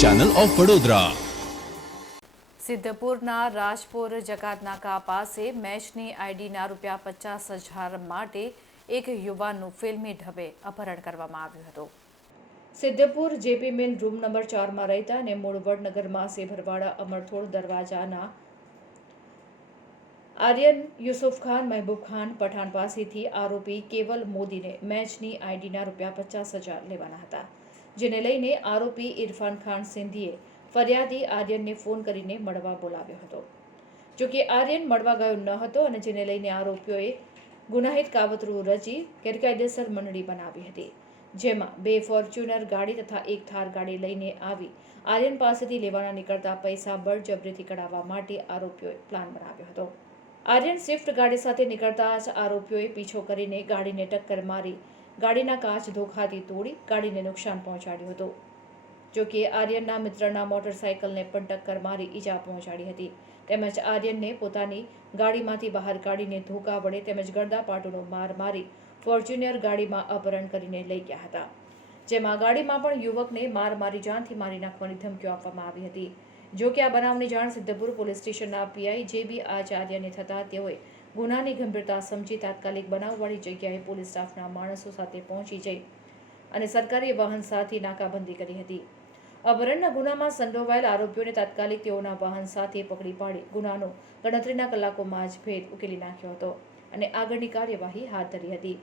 Channel of Vadodara. સિદ્ધપુરના રાજપુર જકાતનાકા પાસે મેચની આઈડીના ₹50,000 માટે એક યુવાનનું ફિલ્મી ઢબે અપહરણ કરવામાં આવ્યું હતું। સિદ્ધપુર જેપી મિલ રૂમ નંબર 4માં રહેતા અને મૂળ વડનગરમાં સેભરવાડા અમરથોડ દરવાજાના આર્યન યુસુફ ખાન મહેબૂબ ખાન પઠાણ પાસેથી આરોપી કેવલ મોદીને મેચની આઈડીના ₹50,000 લેવાના હતા, જેને લઈને આરોપી ઇરફાન ખાન સિંધીએ ફરિયાદી આર્યનને ફોન કરીને મળવા બોલાવ્યો હતો। જોકે આર્યન મળવા ગયો ન હતો અને જેને લઈને આરોપીઓએ ગુનાહિત કાવતરું રચી ગેરકાયદેસર મંડળી બનાવી હતી, જેમાં 2 ફોર્ચ્યુનર ગાડી તથા 1 થાર ગાડી લઈને આવી આર્યન પાસેથી લેવાના નીકળતા પૈસા બળજબરીથી કઢાવવા માટે આરોપીઓએ પ્લાન બનાવ્યો હતો। આર્યન સ્વિફ્ટ ગાડી સાથે નીકળતા જ આરોપીઓએ પીછો કરીને ગાડીને ટક્કર મારી ગાડીના કાચ ધોખાથી તોડી ગાડીને નુકસાન પહોંચાડ્યું હતું। જોકે આર્યનના મિત્રના મોટરસાયકલને પણ ટક્કર મારી ઈજા પહોંચાડી હતી, તેમજ આર્યનને પોતાની ગાડીમાંથી બહાર કાઢીને ધોકા વડે તેમજ ગળદાપાટુનો માર મારી ફોર્ચ્યુનર ગાડીમાં અપહરણ કરીને લઈ ગયા હતા, જેમાં ગાડીમાં પણ યુવકને માર મારી જાનથી મારી નાખવાની ધમકીઓ આપવામાં આવી હતી। જો કે આ બનાવની જાણ સિદ્ધપુર પોલીસ સ્ટેશનના પીઆઈ જેબી આચાર્યને થતાં તેઓએ ગુનાની ગંભીરતા સમજી તાત્કાલિક બનાવવાળી જગ્યાએ પોલીસ સ્ટાફના માણસો સાથે પહોંચી જઈ અને સરકારી વાહન સાથે નાકાબંધી કરી હતી। અપહરણના ગુનામાં સંડોવાયેલ આરોપીઓને તાત્કાલિક તેઓના વાહન સાથે પકડી પાડી ગુનાનો ગણતરીના કલાકોમાં જ ભેદ ઉકેલી નાખ્યો હતો અને આગળની કાર્યવાહી હાથ ધરી હતી।